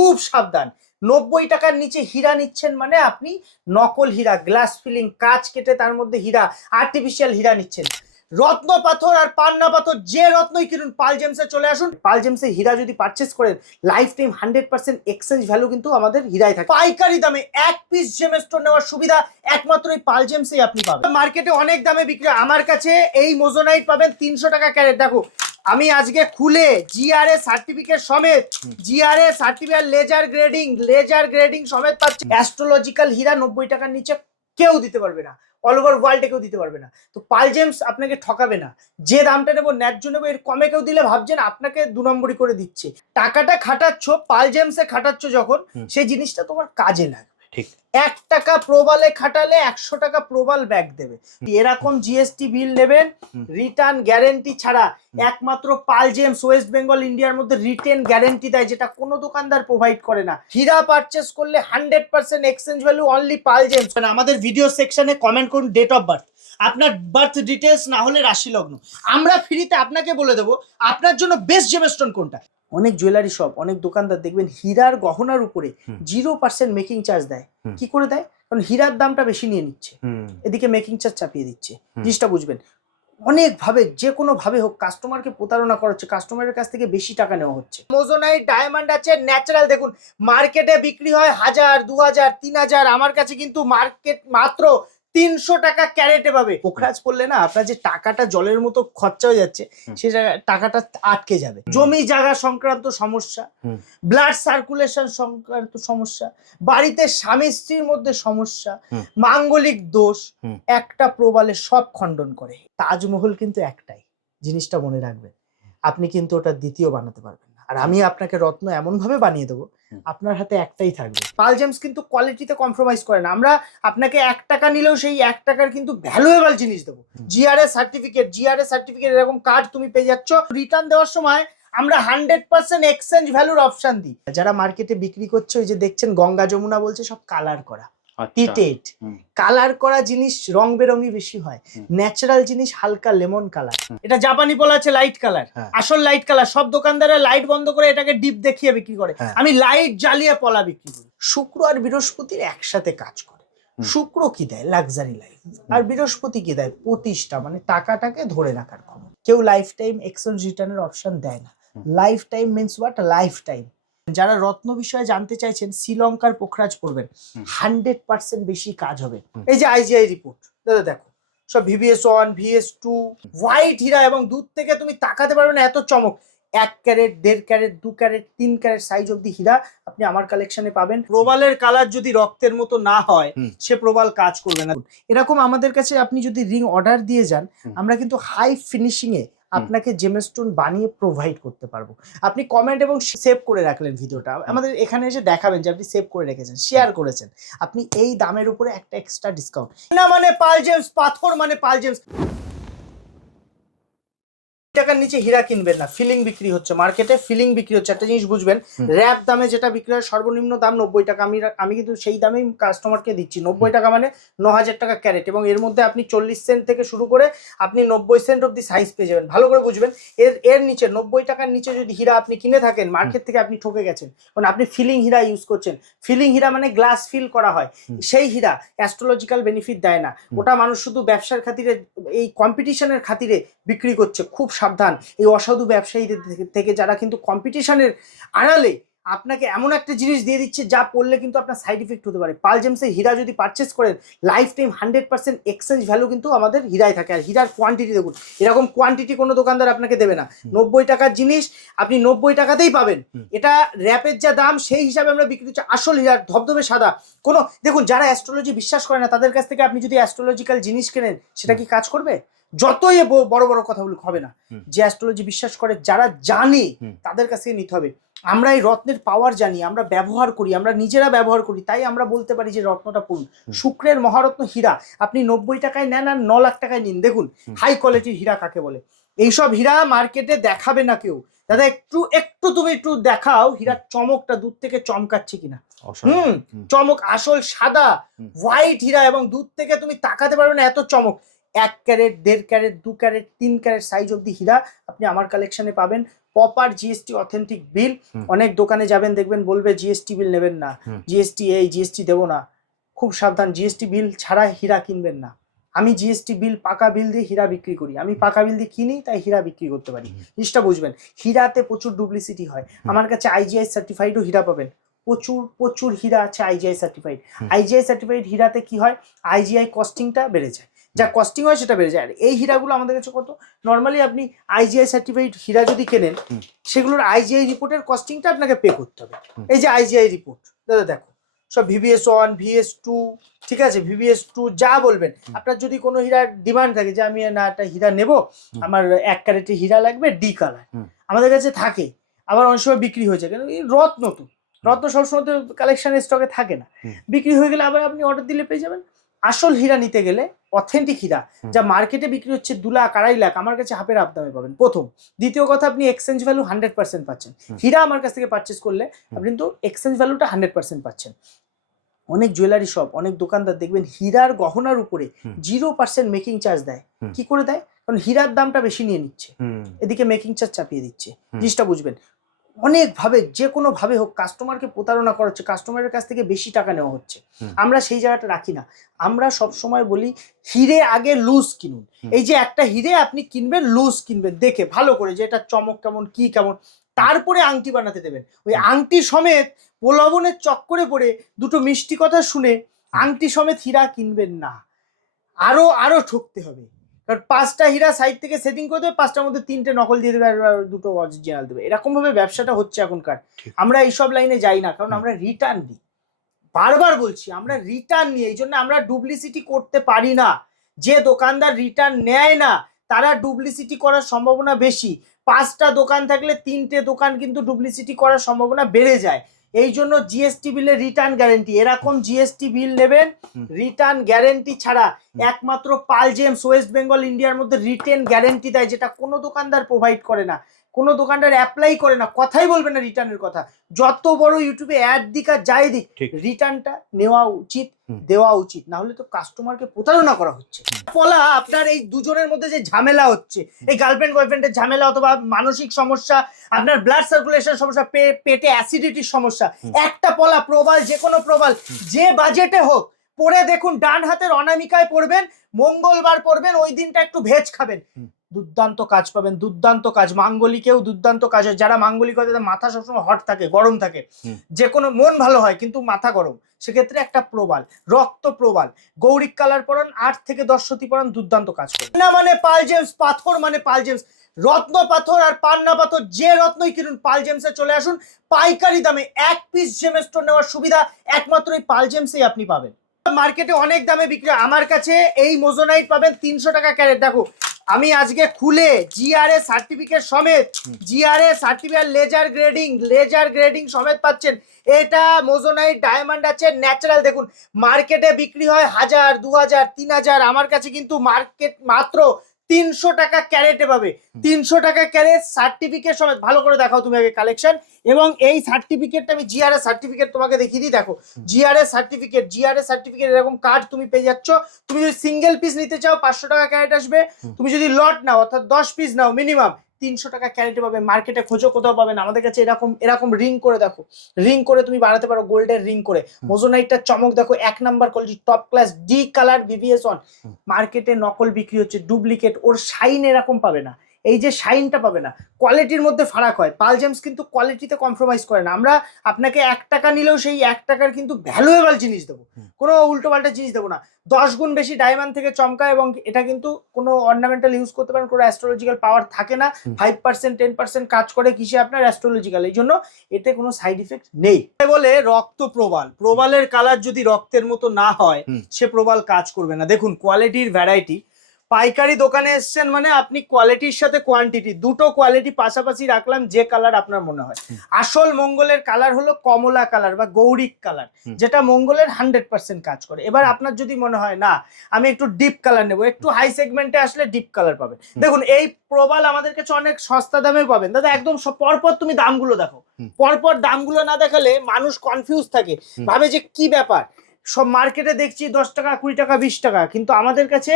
খুব সাবধান। 90 টাকার নিচে হীরা নিচ্ছেন মানে আপনি নকল হীরা, গ্লাস ফিলিং, কাঁচ কেটে তার মধ্যে হীরা, আর্টিফিশিয়াল হীরা নিচ্ছেন। রত্ন পাথর আর পান্না পাথর যে রত্নই কিনুন, পাল জেমসে চলে আসুন। পাল জেমসে হীরা যদি পারচেস করেন, লাইফ টাইম 100% এক্সচেঞ্জ ভ্যালু কিন্তু আমাদের হীরায় থাকে। পাইকারি দামে এক পিস জেমস্টোন নেওয়ার সুবিধা একমাত্র এই পাল জেমসেই আপনি পাবেন। মার্কেটে অনেক দামে বিক্রি হয়, আমার কাছে এই মোজোনাইট পাবেন 300 টাকা ক্যারেট। দেখো আমি আজকে খুলে জিআরএ সার্টিফিকেট সমেত, জিআরএ সার্টিফিকেট লেজার গ্রেডিং সমেত পাচ্ছি। অ্যাস্ট্রোলজিক্যাল হীরা 90 টাকার নিচে কেউ দিতে পারবে না, অল ওভার ওয়ার্ল্ডে কেউ দিতে পারবে না। তো পাল জেমস আপনাকে ঠকাবে না, যে দামটা নেবো ন্যায্য নেবো, এর কমে কেউ দিলে ভাবছেন আপনাকে 2 নম্বরই করে দিচ্ছে। টাকাটা খাটাচ্ছ পাল জেমসে খাটাচ্ছ যখন, সেই জিনিসটা তোমার কাজে লাগবে। ঠিক 1 টাকা প্রবালে খাটালে 100 টাকা প্রবাল ব্যাক দেবে। এরকম জিএসটি বিল নেবেন, রিটার্ন গ্যারেন্টি ছাড়া একমাত্র পাল জেমস ওয়েস্ট বেঙ্গল ইন্ডিয়ার মধ্যে রিটার্ন গ্যারেন্টি দেয়, যেটা কোনো দোকানদার প্রোভাইড করে না। হীরা পারচেস করলে 100% এক্সচেঞ্জ ভ্যালু অনলি পাল জেমস। আমাদের ভিডিও সেকশনে কমেন্ট করুন ডেট অফ বার্থ, আপনার বার্থ ডিটেলস না হলে রাশি লগ্ন, আমরা ফ্রিতে আপনাকে বলে দেবো আপনার জন্য বেস্ট জেমস্টোন কোনটা। অনেক জুয়েলারি শপ, অনেক দোকানদার দেখবেন হীরার গহনার উপরে 0% মেকিং চার্জ দেয়। কি করে দেয়? কারণ হীরার দামটা বেশি নিয়ে নিচ্ছে, এদিকে মেকিং চার্জ চাপিয়ে দিচ্ছে। জিনিসটা বুঝবেন, অনেক ভাবে যে কোনো ভাবে হোক কাস্টমারকে প্রতারণা করা হচ্ছে, কাস্টমারের কাছ থেকে বেশি টাকা নেওয়া হচ্ছে। মোজোনাইট ডায়মন্ড আছে ন্যাচারাল, দেখুন মার্কেটে বিক্রি হয় 1000, 2000, 3000, আমার কাছে কিন্তু মার্কেট মাত্র 300 টাকা ক্যারেটে পাবে। পোখরাজ পড়লে না আপনার যে টাকাটা জলের মতো খরচা হয়ে যাচ্ছে, সে টাকাটা আটকে যাবে। জমি জায়গা সংক্রান্ত সমস্যা, ব্লাড সার্কুলেশন সংক্রান্ত সমস্যা, বাড়িতে স্বামী স্ত্রীর মধ্যে সমস্যা, মাঙ্গলিক দোষ, একটা প্রবালে সব খণ্ডন করে। তাজমহল কিন্তু একটাই, জিনিসটা মনে রাখবেন, আপনি কিন্তু ওটা দ্বিতীয় বানাতে পারবেন না। আর আমি আপনাকে রত্ন এমন ভাবে বানিয়ে দেবো আপনার হাতে একটাই থাকবে। পাল জেমস কিন্তু কোয়ালিটিতে কম্প্রোমাইজ করে না। আমরা আপনাকে 1 টাকা নিলেও সেই 1 টাকার কিন্তু ভ্যালুয়েবল জিনিস দেবো। জিআরএ সার্টিফিকেট এরকম কার্ড তুমি পেয়ে যাচ্ছ। রিটার্ন দেওয়ার সময় আমরা 100% এক্সচেঞ্জ ভ্যালুর অপশন দিই। যারা মার্কেটে বিক্রি করছে, ওই যে দেখছেন গঙ্গা যমুনা বলছে, সব কালার করা, টিটেড কালার করা জিনিস রং বেরঙই বেশি হয়। ন্যাচারাল জিনিস হালকা লেমন কালার, এটা জাপানি পলা আছে লাইট কালার, আসল লাইট কালার। সব দোকানদাররা লাইট বন্ধ করে এটাকে ডিপ দেখিয়ে বিক্রি করে, আমি লাইট জ্বালিয়ে পলা বিক্রি করি। শুক্র আর বৃহস্পতির একসাথে কাজ করে। শুক্র কি দেয়? Luxury life. আর বৃহস্পতি কি দেয়? প্রতিষ্ঠা, মানে টাকাটাকে ধরে রাখার ক্ষমতা। কেউ লাইফ টাইম এক্সচেঞ্জ রিটার্নের অপশন দেয় না। Life time means what? Life time. যারা রত্ন বিষয়ে জানতে চাইছেন, শ্রীলঙ্কার পোখরাজ পড়বেন, 100% বেশি কাজ হবে। এই যে আইজিআই রিপোর্ট দাদা দেখো, সব VVS1, VS2 হোয়াইট হীরা, এবং দূর থেকে তুমি তাকাতে পারবে না এত চমক। 1 carat, 1.5 carat, 2 carat, 3 carat size অব্দি হীরা আপনি আমার কালেকশনে পাবেন। প্রবালের কালার যদি রক্তের মতো না হয়, সে প্রবাল কাজ করবে না। এরকম আমাদের কাছে আপনি যদি রিং অর্ডার দিয়ে যান, আমরা কিন্তু হাই ফিনিশিং এ আপনাকে জেমস্টোন বানিয়ে প্রোভাইড করতে পারবো। আপনি কমেন্ট এবং সেভ করে রাখলেন ভিডিওটা, আমাদের এখানে এসে দেখাবেন যে আপনি সেভ করে রেখেছেন, শেয়ার করেছেন, আপনি এই দামের উপরে একটা এক্সট্রা ডিসকাউন্ট। না মানে পাল জেমস, পাথর মানে পাল জেমস। টাকার নিচে হীরা কিনবেন না, ফিলিং বিক্রি হচ্ছে মার্কেটে, ফিলিং বিক্রি হচ্ছে। একটা জিনিস বুঝবেন, র্যাপ দামে যেটা বিক্রি হয় সর্বনিম্ন দাম 90 টাকা, আমি কিন্তু সেই দামেই কাস্টমারকে দিচ্ছি। 90 টাকা মানে 9000 টাকা ক্যারেট, এবং এর মধ্যে আপনি 40 সেন্ট থেকে শুরু করে আপনি 90 সেন্ট অব্দি সাইজ পেয়ে যাবেন। ভালো করে বুঝবেন, এর নিচে 90 টাকার নিচে যদি হীরা আপনি কিনে থাকেন মার্কেট থেকে, আপনি ঠকে গেছেন। কারণ আপনি ফিলিং হীরা ইউজ করছেন। ফিলিং হীরা মানে গ্লাস ফিল করা হয়, সেই হীরা অ্যাস্ট্রোলজিক্যাল বেনিফিট দেয় না। ওটা মানুষ শুধু ব্যবসার খাতিরে, এই কম্পিটিশনের খাতিরে বিক্রি করছে। খুব সাবধান এই অসাধু ব্যবসায়ীদের থেকে, যারা কিন্তু কম্পিটিশনের আড়ালে আপনাকে এমন একটা জিনিস দিয়ে দিচ্ছে যা পড়লে কিন্তু আপনার সাইড ইফেক্ট হতে পারে। পাল জেমসের হীরা যদি পারচেস করেন, লাইফ টাইম 100% এক্সচেঞ্জ ভ্যালু কিন্তু আমাদের হীরায় থাকে। আর হীরার কোয়ান্টিটি দেখুন, এরকম কোয়ান্টিটি কোনো দোকানদার আপনাকে দেবে না। 90 টাকার জিনিস আপনি 90 টাকাতেই পাবেন। এটা র্যাপের যা দাম সেই হিসাবে আমরা বিক্রি করছি। আসল হীরার ধবধবে সাদা কোনো, দেখুন যারা অ্যাস্ট্রোলজি বিশ্বাস করে না তাদের কাছ থেকে আপনি যদি অ্যাস্ট্রোলজিক্যাল জিনিস কেনেন, সেটা কি কাজ করবে? যতই বড় বড় কথা বলুক হবে না। যে অ্যাস্ট্রোলজি বিশ্বাস করে, যারা জানে, তাদের কাছ থেকে নিতে হবে। আমরা এই রত্নের পাওয়ার জানি, আমরা ব্যবহার করি, আমরা নিজেরা ব্যবহার করি, তাই আমরা বলতে পারি যে রত্নটা পূর্ণ। শুক্রের মহারত্ন হীরা আপনি 90 টাকায় নেন আর 9 লাখ টাকায় নিন। দেখুন হাই কোয়ালিটির হীরা কাকে বলে। এইসব হীরা মার্কেটে দেখাবে না কেউ। দাদা তুমি একটু দেখাও হীরার চমকটা, দূর থেকে চমকাচ্ছে কিনা। চমক আসল সাদা হোয়াইট হীরা, এবং দূর থেকে তুমি তাকাতে পারবে না এত চমক। 1 carat, 1.5 carat, 2 carat, 3 carat size অব্দি হীরা আপনি আমার কালেকশনে পাবেন। Proper GST authentic bill. অনেক দোকানে যাবেন দেখবেন বলবে জিএসটি বিল নেবেন না, জিএসটি এই জিএসটি দেবো না। খুব সাবধান, জিএসটি বিল ছাড়া হীরা কিনবেন না। আমি জিএসটি বিল পাকা বিল দিয়ে হীরা বিক্রি করি, আমি পাকা বিল দিয়ে কিনি তাই হীরা বিক্রি করতে পারি। জিনিসটা বুঝবেন, হীরাতে প্রচুর ডুপ্লিসিটি হয়। আমার কাছে আইজিআই সার্টিফাইডও হীরা পাবেন, প্রচুর প্রচুর হীরা আছে আইজিআই সার্টিফাইড। আইজিআই সার্টিফাইড হীরাতে কি হয়, আইজিআই কস্টিংটা বেড়ে যায়, যা কস্টিং হয় সেটা বেড়ে যায়। আর এই হীরাগুলো আমাদের কাছে কত, নর্মালি আপনি আইজিআই সার্টিফাইড হীরা যদি কেনেন সেগুলোর আইজিআই রিপোর্টের কস্টিংটা আপনাকে পে করতে হবে। এই যে আইজিআই রিপোর্ট দাদা দেখো, সব VVS1 VS2, ঠিক আছে, VVS2 যা বলবেন। আপনার যদি কোনো হীরার ডিমান্ড থাকে যে আমি না একটা হীরা নেব, আমার 1 ক্যারেটে হীরা লাগবে ডি কালার, আমাদের কাছে থাকে। আবার অনেক সময় বিক্রি হয়ে যায়, কেন এই রত্ন তো রত্ন সবসময় তো কালেকশনের স্টকে থাকে না, বিক্রি হয়ে গেলে আবার আপনি অর্ডার দিলে পেয়ে যাবেন। আসল হীরা নিতে গেলে অথেন্টিক হীরা যা মার্কেটে বিক্রি হচ্ছে 2 লাখ 2.5 লাখ, আমার কাছে হাফের হাফ দামে পাবেন প্রথম। দ্বিতীয় কথা, আপনি এক্সচেঞ্জ ভ্যালু 100% পাচ্ছেন। হীরা আমার কাছ থেকে পারচেস করলে আপনি কিন্তু এক্সচেঞ্জ ভ্যালুটা 100% পাচ্ছেন। অনেক জুয়েলারি শপ, অনেক দোকানদার দেখবেন হীরার গহনার উপরে 0% মেকিং চার্জ দেয়। কি করে দেয়? কারণ হীরার দামটা বেশি নিয়ে নিচ্ছে, এদিকে মেকিং চার্জ চাপিয়ে দিচ্ছে। জিনিসটা বুঝবেন, অনেকভাবে যে কোনো ভাবে হোক কাস্টমারকে প্রতারণা করা হচ্ছে, কাস্টমারের কাছ থেকে বেশি টাকা নেওয়া হচ্ছে। আমরা সেই জায়গাটা রাখি না। আমরা সব সময় বলি হিরে আগে লুজ কিনুন। এই যে একটা হিরে আপনি কিনবেন, লুজ কিনবেন দেখে ভালো করে, যে এটা চমক কেমন কি কেমন, তারপরে আংটি বানাতে দেবেন। ওই আংটি সমেত প্রলোভনের চক্করে পড়ে দুটো মিষ্টি কথা শুনে আংটি সমেত হীরা কিনবেন না, আরো আরো ঠকতে হবে। কারণ 5টা হীরা সাইড থেকে সেটিং করে দেবে, 5টার মধ্যে 3টে নকল দিয়ে দেবে আর 2টো অরিজিনাল দেবে। এরকম ভাবে ব্যবসাটা হচ্ছে এখনকার। আমরা এইসব লাইনে যাই না, কারণ আমরা রিটার্ন দিই। বারবার বলছি, আমরা রিটার্ন নিই, এই জন্য আমরা ডুপ্লিসিটি করতে পারি না। যে দোকানদার রিটার্ন নেয় না তারা ডুপ্লিসিটি করার সম্ভাবনা বেশি। 5টা দোকান থাকলে 3টে দোকান কিন্তু ডুপ্লিসিটি করার সম্ভাবনা বেড়ে যায়। এই জন্য জিএসটি বিলের রিটার্ন গ্যারেন্টি, এরকম জিএসটি বিল নেবেন রিটার্ন গ্যারেন্টি ছাড়া। একমাত্র পাল জেমস ওয়েস্ট বেঙ্গল ইন্ডিয়ার মধ্যে রিটার্ন গ্যারেন্টি দেয়, যেটা কোনো দোকানদার প্রোভাইড করে না, কোনো দোকানদার অ্যাপ্লাই করে না, কথাই বলবে না রিটার্নের কথা। যত বড় ইউটিউবে অ্যাড দিক আর যাই দিক, রিটার্নটা নেওয়া উচিত, দেওয়া উচিত, না হলে তো কাস্টমারকে প্রতারণা করা হচ্ছে। পলা আপনার এই দুজনের মধ্যে যে ঝামেলা হচ্ছে, এই গার্লফ্রেন্ড বয়ফ্রেন্ডের ঝামেলা অথবা মানসিক সমস্যা, আপনার ব্লাড সার্কুলেশন সমস্যা, পেটে অ্যাসিডিটির সমস্যা, একটা পলা প্রবাল, যে কোনো প্রবাল যে বাজেটে হোক পরে দেখুন, ডান হাতের অনামিকায় পড়বেন, মঙ্গলবার পড়বেন, ওই দিনটা একটু ভেজ খাবেন, দুর্দান্ত কাজ পাবেন, দুর্দান্ত কাজ। মাঙ্গলিকেও দুর্দান্ত কাজ হয়। যারা মাঙ্গলিক হয় তাদের মাথা সবসময় হট থাকে, গরম থাকে, যে কোনো মন ভালো হয় কিন্তু মাথা গরম, সেক্ষেত্রে একটা প্রবাল, রক্ত প্রবাল, গৌরিক কালার পরান, 8 থেকে 10 সতী পরান, দুর্দান্ত কাজ করে না। মানে পাল জেমস, পাথর মানে পাল জেমস, রত্ন পাথর আর পান্না পাথর যে রত্নই কিনুন পাল জেমসে চলে আসুন। পাইকারি দামে 1 পিস জেমস্টোন নেওয়ার সুবিধা একমাত্র এই পাল জেমসেই আপনি পাবেন। মার্কেটে অনেক দামে বিক্রি হয়, আমার কাছে এই মোজোনাইট পাবেন 300 টাকা ক্যারেট। দেখো আমি আজকে খুলে জিআরএ সার্টিফিকেট সমেত, জিআরএ সার্টিফিকেট লেজার গ্রেডিং সমেত পাচ্ছেন। এটা মোজোনাইট ডায়মন্ড আছে ন্যাচারাল। দেখুন মার্কেটে বিক্রি হয় 1000, 2000, 3000, আমার কাছে কিন্তু মার্কেট মাত্র 300 টাকা ক্যারেটে পাবে। 300 টাকা ক্যারেট সার্টিফিকেট সমেত। ভালো করে দেখাও তুমি আগে কালেকশন, এবং এই সার্টিফিকেটটা আমি জিআরএ সার্টিফিকেট তোমাকে দেখিয়ে দিই। দেখো জিআরএ সার্টিফিকেট এরকম কার্ড তুমি পেয়ে যাচ্ছ। তুমি যদি সিঙ্গেল পিস নিতে চাও 500 টাকা ক্যারেট আসবে। তুমি যদি লট নাও অর্থাৎ 10 পিস নাও মিনিমাম 300 টাকা ক্যারেটে পাবে। মার্কেটে খোঁজো কোথাও পাবে না। আমাদের কাছে এরকম রিং করে দেখো, রিং করে তুমি বানাতে পারো, গোল্ডের রিং করে। মোজোনাইটটার চমক দেখো, 1 number quality, top class D colour VVS1। মার্কেটে নকল বিক্রি হচ্ছে, ডুপ্লিকেট, ওর শাইন এরকম পাবে না, এই যে শাইনটা পাবে না। কোয়ালিটির মধ্যে ফারাক হয়। পাল জেমস কিন্তু কোয়ালিটিতে কম্প্রোমাইজ করে না। আমরা আপনাকে 1 টাকা নিলেও সেই 1 টাকার কিন্তু ভ্যালুয়েবল জিনিস দেবো, কোনো উল্টো পাল্টা জিনিস দেবো না। 10 গুণ বেশি ডায়মন্ড থেকে চমকায়, এবং এটা কিন্তু কোনো অর্নামেন্টাল ইউজ করতে পারেন, কোনো অ্যাস্ট্রোলজিক্যাল পাওয়ার থাকে না। 5% 10% কাজ করে কিসে? আপনার অ্যাস্ট্রোলজিক্যাল, এই জন্য এতে কোনো সাইড ইফেক্ট নেই। বলে রক্ত প্রবাল, প্রবালের কালার যদি রক্তের মতো না হয় সে প্রবাল কাজ করবে না। দেখুন কোয়ালিটির ভ্যারাইটি। পাইকারি দোকানে এসছেন মানে আপনি কোয়ালিটির সাথে কোয়ান্টিটি, দুটো কোয়ালিটি পাশাপাশি রাখলাম, যে কালার আপনার মনে হয়। আসল মঙ্গলের কালার হলো কমলা কালার বা গৌরিক কালার, যেটা মঙ্গলের 100% কাজ করে। এবার আপনার যদি মনে হয় না আমি একটু ডিপ কালার নেবো, একটু হাই সেগমেন্টে আসলে ডিপ কালার পাবে। দেখুন এই প্রবাল আমাদের কাছে অনেক সস্তা দামে পাবেন দাদা। একদম পরপর তুমি দামগুলো দেখো, পরপর দামগুলো না দেখালে মানুষ কনফিউজ থাকে, ভাবে যে কি ব্যাপার। সব মার্কেটে দেখছি 10 টাকা, 20 টাকা, 20 টাকা, কিন্তু আমাদের কাছে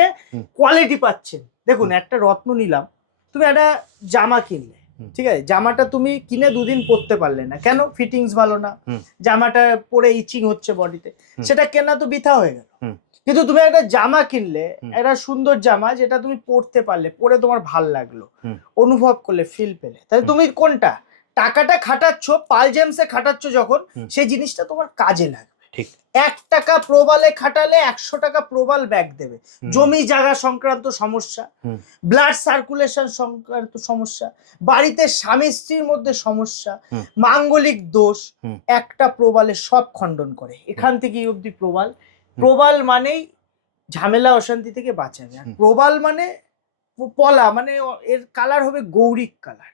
কোয়ালিটি পাচ্ছেন। দেখুন একটা রত্ন নিলাম, তুমি একটা জামা কিনলে, ঠিক আছে, জামাটা তুমি কিনে 2 দিন পরতে পারলে না, কেন? ফিটিংস ভালো না, জামাটা পরে ইচিং হচ্ছে বডিতে, সেটা কেনা তো বৃথা হয়ে গেল। কিন্তু তুমি একটা জামা কিনলে, একটা সুন্দর জামা যেটা তুমি পরতে পারলে, পরে তোমার ভাল লাগলো, অনুভব করলে, ফিল পেলে, তাহলে তুমি কোনটা টাকাটা খাটাচ্ছ, পাল জেমসে খাটাচ্ছ যখন, সেই জিনিসটা তোমার কাজে লাগবে। ঠিক। 1 টাকা প্রবালে খাটালে 100 টাকা প্রবাল ব্যাক দেবে। জমি জায়গা সংক্রান্ত সমস্যা, ব্লাড সার্কুলেশন সংক্রান্ত সমস্যা, বাড়িতে স্বামী স্ত্রীর মধ্যে সমস্যা, মাঙ্গলিক দোষ, একটা প্রবালে সব খণ্ডন করে। এখান থেকে অবধি প্রবাল। প্রবাল মানেই ঝামেলা অশান্তি থেকে বাঁচাবে। আর প্রবাল মানে পলা, মানে এর কালার হবে গৌরিক কালার।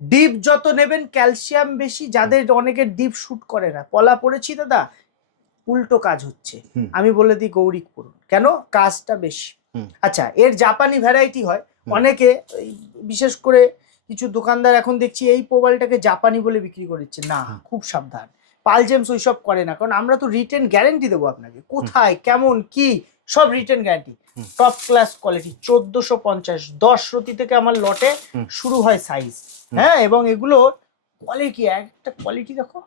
ডিপ যত নেবেন ক্যালসিয়াম বেশি, যাদের অনেকের ডিপ শুট করে না, পলা পড়েছি দাদা, উল্টো কাজ হচ্ছে। আমি বলে দিই গৌরিক পড়ুন, কেন? কাজটা বেশি। আচ্ছা, এর জাপানি ভ্যারাইটি হয় অনেকে, বিশেষ করে কিছু দোকানদার এখন দেখছি এই প্রবালটাকে জাপানি বলে বিক্রি করছে। না, খুব সাবধান, পাল জেমস ওইসব করে না, কারণ আমরা তো রিটেন গ্যারেন্টি দেবো আপনাকে, কোথায় কেমন কি সব written guarantee, top class quality. 1450 10 রতি থেকে আমার লটে শুরু হয় সাইজ। হ্যাঁ, এবং এগুলো কোয়ালিটি, একটা কোয়ালিটি দেখো।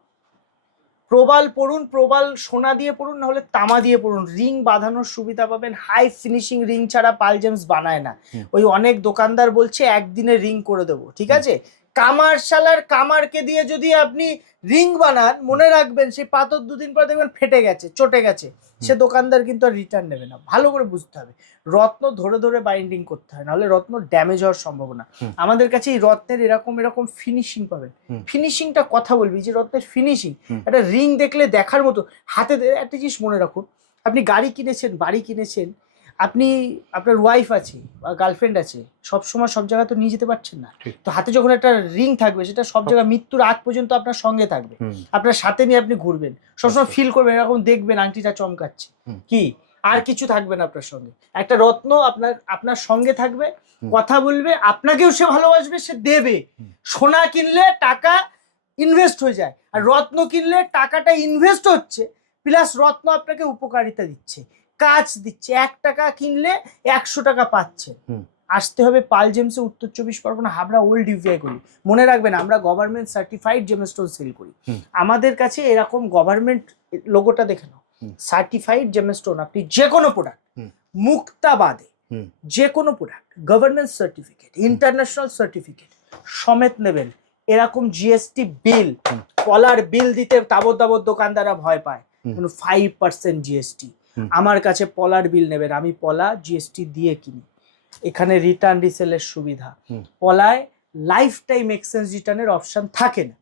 প্রবাল পড়ুন, প্রবাল সোনা দিয়ে পড়ুন, না হলে তামা দিয়ে পড়ুন, রিং বাঁধানোর সুবিধা পাবেন। হাই ফিনিশিং রিং ছাড়া পাল জেমস বানায় না। ওই অনেক দোকানদার বলছে একদিনে রিং করে দেবো, ঠিক আছে, কামারশালার কামারকে দিয়ে যদি আপনি রিং বানান, মনে রাখবেন সেই পাথর 2 দিন পর দেখবেন ফেটে গেছে, চটে গেছে, সে দোকানদার কিন্তু আর রিটার্ন নেবে না। ভালো করে বুঝতে হবে, রত্ন ধরে ধরে বাইন্ডিং করতে হয়, নাহলে রত্ন ড্যামেজ হওয়ার সম্ভাবনা। আমাদের কাছে এই রত্নের এরকম এরকম ফিনিশিং পাবেন। ফিনিশিংটা কথা বলবি, যে রত্নের ফিনিশিং, একটা রিং দেখলে দেখার মতো। হাতে একটা জিনিস মনে রাখুন, আপনি গাড়ি কিনেছেন, বাড়ি কিনেছেন, আপনি আপনার ওয়াইফ আছে বা গার্লফ্রেন্ড আছে, সবসময় সব জায়গায় তো নিয়ে যেতে পারছেন না, তো হাতে যখন একটা রিং থাকবে, সেটা সব জায়গায় মৃত্যুর আগ পর্যন্ত আপনার সঙ্গে থাকবে, আপনার সাথে নিয়ে আপনি ঘুরবেন, সবসময় ফিল করবেন, এরকম দেখবেন আংটিটা চমকাচ্ছে, কি আর কিছু থাকবে না আপনার সঙ্গে। একটা রত্ন আপনার সঙ্গে থাকবে, কথা বলবে, আপনাকেও সে ভালোবাসবে, সে দেবে। সোনা কিনলে টাকা ইনভেস্ট হয়ে যায়, আর রত্ন কিনলে টাকাটা ইনভেস্ট হচ্ছে, প্লাস রত্ন আপনাকে উপকারিতা দিচ্ছে, কাজ দিচ্ছে। 1 টাকা কিনলে 100 টাকা পাচ্ছে। আসতে হবে পাল জেমসে, উত্তর 24 পরগনা, হাবড়া, ওল্ড ইউপিআই করি। মনে রাখবেন, আমরা গভর্নমেন্ট সার্টিফাইড জেমস্টোন সেল করি। আমাদের কাছে এরকম গভর্নমেন্ট লোগোটা দেখে নাও, সার্টিফাইড জেমস্টোন। আপনি যে কোনো প্রোডাক্ট, মুক্তা বাদে যে কোনো product, governance certificate, international certificate সমেত নেবেন। এরকম জিএসটি বিল, পলার বিল দিতে তাবৎ দোকানদাররা ভয় পায়, কিন্তু 5% জিএসটি। আমার কাছে পলার বিল নেবেন, আমি পলা জিএসটি দিয়ে কিনি। এখানে রিটার্ন রিসেলের সুবিধা, পলায় লাইফ টাইম এক্সচেঞ্জ রিটার্নের অপশন থাকে না,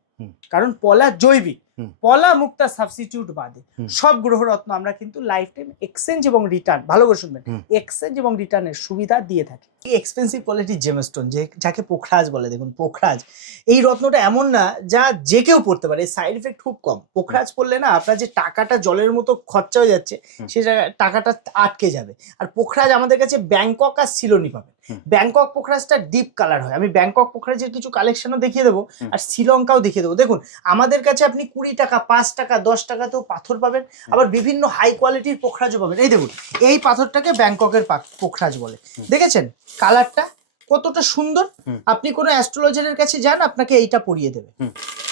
কারণ পলা জৈবিক। পলা মুক্তা সাবস্টিটিউট বাদে সব গ্রহরত্ন আমরা কিন্তু লাইফ টাইম এক্সচেঞ্জ এবং রিটার্ন, ভালো করে শুনবেন, এক্সচেঞ্জ এবং রিটার্নের সুবিধা দিয়ে থাকে। এই এক্সপেন্সিভ কোয়ালিটির জেমস্টোন, যাকে পোখরাজ বলে, দেখুন পোখরাজ, এই রত্নটা এমন না যা যে কেউ পড়তে পারে, সাইড এফেক্ট খুব কম। পোখরাজ পড়লে না আপনার যে টাকাটা জলের মতো খরচা হয়ে যাচ্ছে, সে জায়গায় টাকাটা আটকে যাবে। আর পোখরাজ আমাদের কাছে ব্যাংকক আর সিলোনি পাবেন। ব্যাংকক পোখরাজটা ডিপ কালার হয়, আমি ব্যাংকক পোখরাজের কিছু কালেকশনও দেখিয়ে দেবো, আর শ্রীলঙ্কাও দেখিয়ে দেবো। দেখুন, আমাদের কাছে আপনি 20 টাকা, 5 টাকা, 10 টাকাতেও পাথর পাবেন, আবার বিভিন্ন হাই কোয়ালিটির পোখরাজও পাবেন। এই দেখুন, এই পাথরটাকে ব্যাংককের পোখরাজ বলে, দেখেছেন কালারটা কতটা সুন্দর। আপনি কোনো অ্যাস্ট্রোলজারের কাছে যান, আপনাকে এইটা পরিয়ে দেবে।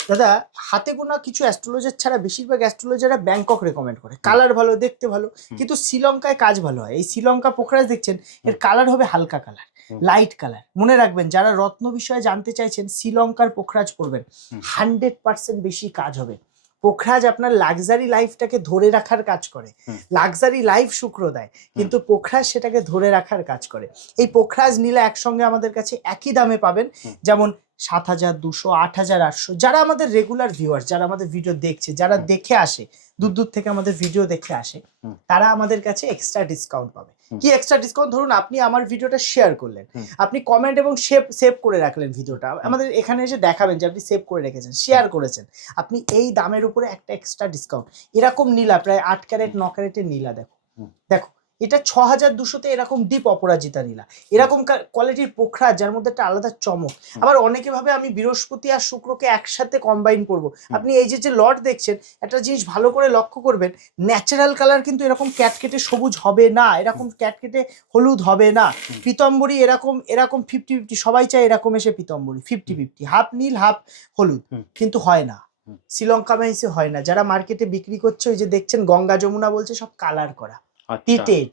দাদা, হাতে গোনা কিছু অ্যাস্ট্রোলজার ছাড়া বেশিরভাগ অ্যাস্ট্রোলজাররা ব্যাংকক রেকমেন্ড করে, কালার ভালো, দেখতে ভালো, কিন্তু শ্রীলঙ্কায় কাজ ভালো হয়। এই শ্রীলঙ্কা পোখরাজ দেখছেন, এর কালার হবে হালকা কালার, লাইট কালার। মনে রাখবেন, যারা রত্ন বিষয়ে জানতে চাইছেন, শ্রীলঙ্কার পোখরাজ পড়বেন, 100% বেশি কাজ হবে। পোখরাজ আপনার লাক্সারি লাইফটাকে ধরে রাখার কাজ করে, লাক্সারি লাইফ শুক্র দেয়, কিন্তু পোখরাজ সেটাকে ধরে রাখার কাজ করে। এই পোখরাজ নিলে একসঙ্গে আমাদের কাছে একই দামে পাবেন, যেমন 7200, 8800। যারা আমাদের রেগুলার ভিউয়ার্স, যারা আমাদের ভিডিও দেখছে, যারা দেখে আসে, দূর দূর থেকে আমাদের ভিডিও দেখে আসে, তারা আমাদের কাছে এক্সট্রা ডিসকাউন্ট পাবে। কি এক্সট্রা ডিসকাউন্ট? ধরুন আপনি আমার ভিডিওটা শেয়ার করলেন, আপনি কমেন্ট এবং সেভ করে রাখলেন ভিডিওটা, আমাদের এখানে এসে দেখাবেন যে আপনি সেভ করে রেখেছেন, শেয়ার করেছেন, আপনি এই দামের উপরে একটা এক্সট্রা ডিসকাউন্ট। এরকম নীলা, প্রায় 8 ক্যারেট 9 ক্যারেটের নীলা, দেখো এটা 6200-তে এরকম ডিপ অপরাজিতা নীলা, এরকম কোয়ালিটির পোখরা যার মধ্যে একটা আলাদা চমক। আবার অনেকে ভাবে আমি বৃহস্পতি আর শুক্রকে একসাথে কম্বাইন করব। আপনি এই যে লট দেখছেন, একটা জিনিস ভালো করে লক্ষ্য করবেন, ন্যাচারাল কালার কিন্তু এরকম ক্যাটকেটে সবুজ হবে না, এরকম ক্যাটকেটে হলুদ হবে না। পিতম্বরী এরকম এরকম 50-50, সবাই চায় এরকম এসে পিতম্বরী 50-50, হাফ নীল হাফ হলুদ, কিন্তু হয় না। শ্রীলঙ্কা মাইসে হয় না। যারা মার্কেটে বিক্রি করছে, ওই যে দেখছেন গঙ্গা যমুনা বলছে, সব কালার করা, টিটেড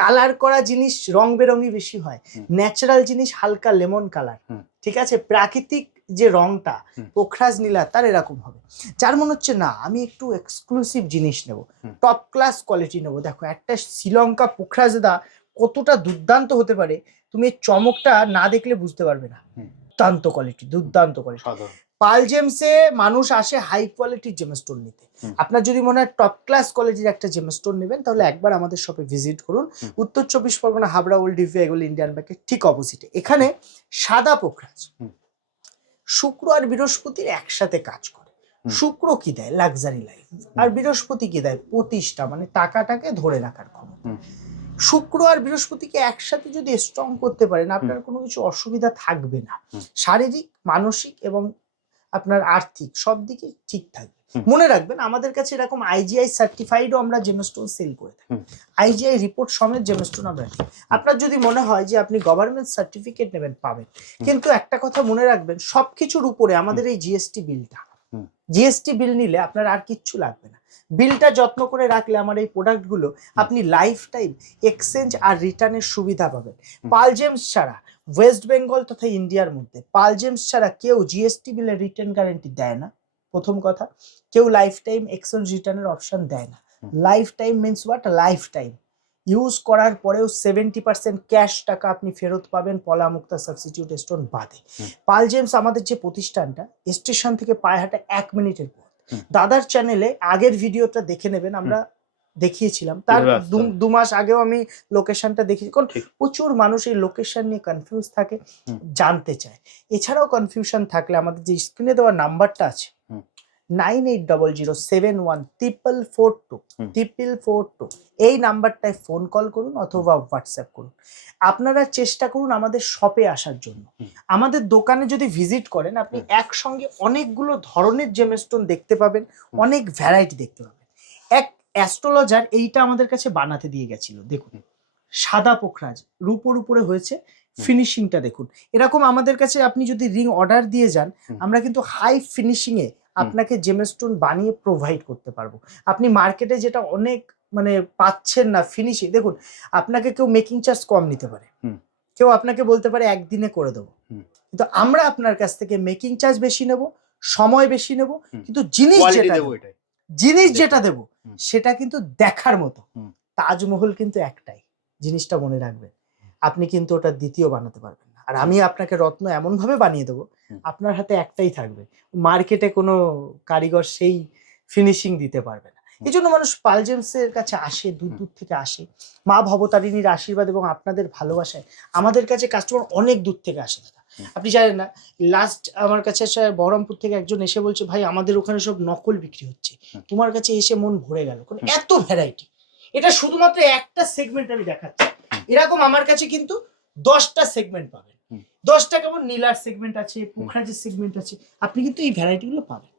কালার করা জিনিস রং বেরঙই বেশি হয়। ন্যাচারাল জিনিস হালকা লেমন কালার, ঠিক আছে, প্রাকৃতিক যে রংটা পোখরাজ নীলা তার এরকম হবে। যার মনে হচ্ছে না আমি একটু এক্সক্লুসিভ জিনিস নেব, টপ ক্লাস কোয়ালিটি নেবো, দেখো একটা শ্রীলঙ্কা পোখরাজ দা কতটা দুর্দান্ত হতে পারে, তুমি এই চমকটা না দেখলে বুঝতে পারবে না। দুর্দান্ত কোয়ালিটি, দুর্দান্ত কোয়ালিটি। পাল জেমসে মানুষ আসে হাই কোয়ালিটির জেমস্টোন নিতে। আপনার যদি মনে হয় টপ ক্লাস কোয়ালিটির একটা জেমস্টোন নেবেন, তাহলে একবার আমাদের শপে ভিজিট করুন। উত্তর 24 পরগনা, হাবড়া ওল্ড ডিপি এগুলো ইন্ডিয়ান ব্যাংকের ঠিক অপোজিটে। এখানে সাদা পোখরাজ শুক্র আর বৃহস্পতির একসাথে কাজ করে। শুক্র কি দেয়? Luxury life. আর বৃহস্পতি কি দেয়? প্রতিষ্ঠা, মানে টাকাটাকে ধরে রাখার ক্ষমতা। শুক্র আর বৃহস্পতিকে একসাথে যদি স্ট্রং করতে পারেন, আপনার কোনো কিছু অসুবিধা থাকবে না। শারীরিক, মানসিক এবং আপনার আর্থিক সব দিকে ঠিক থাকবে। মনে রাখবেন, আমাদের কাছে এরকম আইজিআই সার্টিফাইডও আমরা জেমস্টোন সেল করে থাকি। আইজিআই রিপোর্ট সমেত জেমস্টোন আমরা রাখি। আপনার যদি মনে হয় যে আপনি গভর্নমেন্ট সার্টিফিকেট নেবেন, পাবেন, কিন্তু একটা কথা মনে রাখবেন, সবকিছুর উপরে আমাদের এই জিএসটি বিলটা, জিএসটি বিল নিলে আপনার আর কিচ্ছু লাগবে না। বিলটা যত্ন করে রাখলে আমার এই প্রোডাক্টগুলো আপনি লাইফ টাইম এক্সচেঞ্জ আর রিটার্নের সুবিধা পাবেন। পাল জেমস ছাড়া ওয়েস্ট বেঙ্গল তথা ইন্ডিয়ার মধ্যে পাল জেমস ছাড়া কেউ জিএসটি বিলের রিটার্ন গ্যারান্টি দেয় না। প্রথম কথা, কেউ লাইফ টাইম এক্সচেঞ্জ রিটার্নের অপশন দেয় না। Life time means what? Life time use করার পরেও 70% ক্যাশ টাকা আপনি ফেরত পাবেন, পলা মুক্তা সাবস্টিটিউট স্টোন বাদে। পাল জেমস আমাদের যে প্রতিষ্ঠানটা, স্টেশন থেকে পায়ে হাঁটা 1 মিনিটের পর। দাদার চ্যানেলে আগের ভিডিওটা দেখে নেবেন, আমরা দেখিয়েছিলাম, তার 2 মাস আগেও আমি লোকেশনটা দেখিয়েছি। কারণ প্রচুর মানুষ এই লোকেশন নিয়ে কনফিউজ থাকে, জানতে চায়। এছাড়াও কনফিউশন থাকলে আমাদের যে স্ক্রিনে দেওয়া নাম্বারটা আছে 9800714442 এই নাম্বারটায় ফোন কল করুন অথবা হোয়াটসঅ্যাপ করুন। আপনারা চেষ্টা করুন আমাদের শপে আসার জন্য। আমাদের দোকানে যদি ভিজিট করেন, আপনি একসঙ্গে অনেকগুলো ধরনের জেমস্টোন দেখতে পাবেন, অনেক ভ্যারাইটি দেখতে পাবেন। এক অ্যাস্ট্রোলজার এইটা আমাদের কাছে বানাতে দিয়ে গেছিল, দেখুন সাদা পোখরাজ রূপোর উপরে হয়েছে, ফিনিশিংটা দেখুন। এরকম আমাদের কাছে আপনি যদি রিং অর্ডার দিয়ে যান, আমরা কিন্তু হাই ফিনিশিং এ আপনাকে জেমস্টোন বানিয়ে প্রোভাইড করতে পারবো। আপনি মার্কেটে যেটা অনেক মানে পাচ্ছেন না ফিনিশিং, দেখুন আপনাকে কেউ মেকিং চার্জ কম নিতে পারে, কেউ আপনাকে বলতে পারে একদিনে করে দেবো, কিন্তু আমরা আপনার কাছ থেকে মেকিং চার্জ বেশি নেব, সময় বেশি নেব, কিন্তু জিনিস যেটা দেবো সেটা কিন্তু দেখার মতো। তাজমহল কিন্তু একটাই, জিনিসটা মনে রাখবেন, আপনি কিন্তু ওটা দ্বিতীয় বানাতে পারবেন না। আর আমি আপনাকে রত্ন এমন ভাবে বানিয়ে দেবো, আপনার হাতে একটাই থাকবে, মার্কেটে কোনো কারিগর সেই ফিনিশিং দিতে পারবে না। এই জন্য মানুষ পাল জেমসের কাছে আসে, দূর দূর থেকে আসে। মা ভবতারিণীর আশীর্বাদ এবং আপনাদের ভালোবাসায় আমাদের কাছে কাস্টমার অনেক দূর থেকে আসে। দাদা আপনি জানেন না, লাস্ট আমার কাছে বহরমপুর থেকে একজন এসে বলছে, ভাই আমাদের ওখানে সব নকল বিক্রি হচ্ছে, তোমার কাছে এসে মন ভরে গেল, এত ভ্যারাইটি। এটা শুধুমাত্র একটা সেগমেন্ট আমি দেখাচ্ছি, এরকম আমার কাছে কিন্তু 10টা সেগমেন্ট পাবেন। 10টা কেমন নীলার সেগমেন্ট আছে, পোখরাজের সেগমেন্ট আছে, আপনি কিন্তু এই ভ্যারাইটি গুলো পাবেন।